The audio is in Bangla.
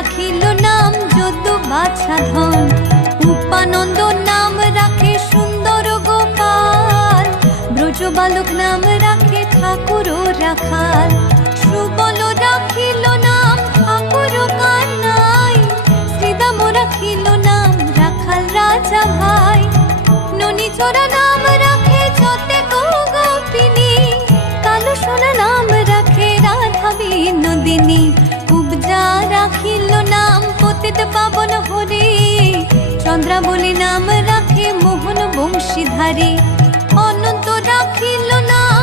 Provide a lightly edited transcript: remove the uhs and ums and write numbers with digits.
রাখিল নাম যদু বাছা ধন, উপানন্দ নাম রাখে সুন্দর গোপাল, ব্রজ বালক নাম রাখে ঠাকুর রাখাল, সুবল রাখিল নাম ঠাকুর কানাই, শ্রীদাম রাখিল নাম রাখাল রাজা ভাই, ননীচরা নাম রাখে যতে গোপিনী, কালো সোনা নাম রাখে রাধা বিনোদিনী, কুবজা রাখিল নাম পতিত পাবন হরি, চন্দ্রাবলী নাম রাখে মোহন বংশীধারী, অনন্ত রাখিল নাম